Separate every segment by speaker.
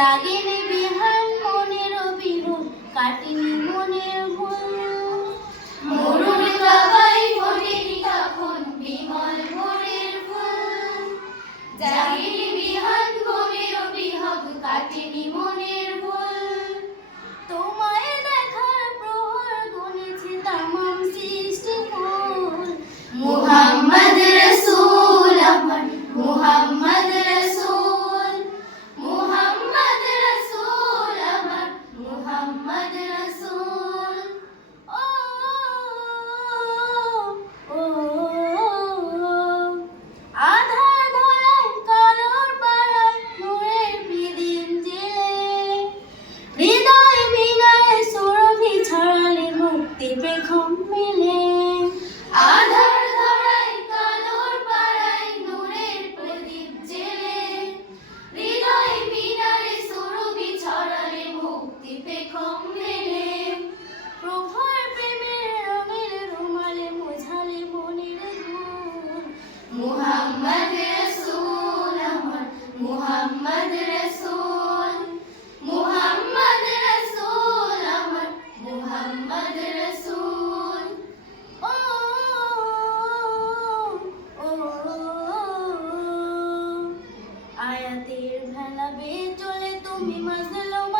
Speaker 1: জাগে রে বিহান মনের বিরূপ কাটিনি মনের মুহাম্মদ রসুল আমার, মুহাম্মদ রসুল মুহাম্মদ রসুল আমার, মুহাম্মদ রসুল। ও ও আয়াতের চলে তুমি মাজলুমা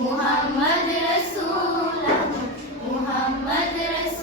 Speaker 1: Muhammad Rasulullah Muhammad Rasulullah